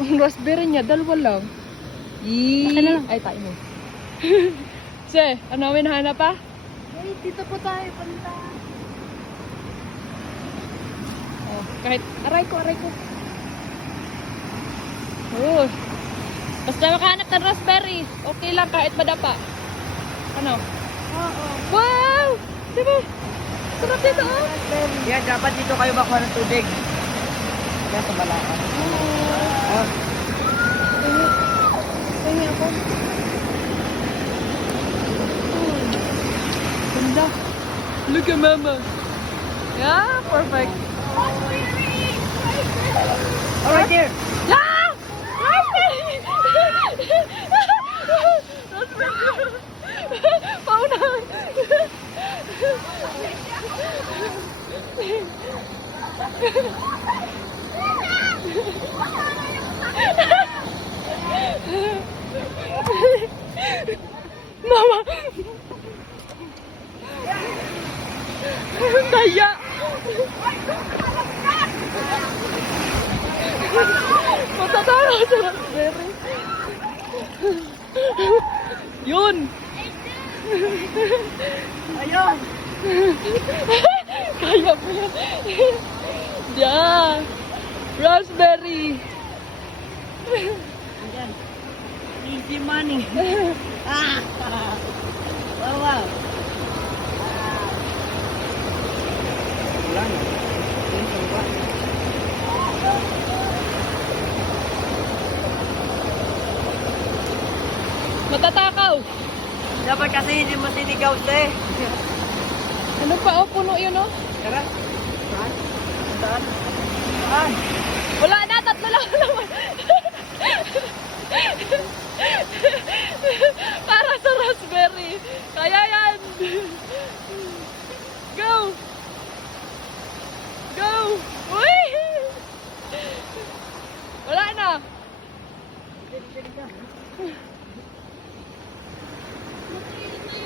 Ang raspberry niya, dalawa lang. Akin na lang. Ay, tayo mo. Che, ano may nahanap pa? Ay, dito po tayo. Punta. Oh, kahit, aray ko. Oh. Basta makahanap ng raspberry. Okay lang kahit madapa. Ano? Oo. Wow! Diba? Sarap dito, oh. Yan, dapat dito kayo makuha ng tubig. Yan, sa Balacan. Oh. Tingin ako. Ganda. Look at mama. Yeah, perfect. Oh, right there. Yeah! Raspberry! Raspberry! Paunahan! Mama! Daya! Matatawa sa raspberry. Yun! Ayun. Kaya mo yan. Yeah! Raspberry! Yan. Easy money. Ah. Wow, wow. Wala na. Matatakaw! Dapat kasi hindi mo sinigaw, te. Ano pa? Oh, puno yun, oh. Tara. Saan? Saan? Saan? Wala na, tatlo lang naman. Para sa raspberry. Kaya yan. Go! Go! Uy! Wala na.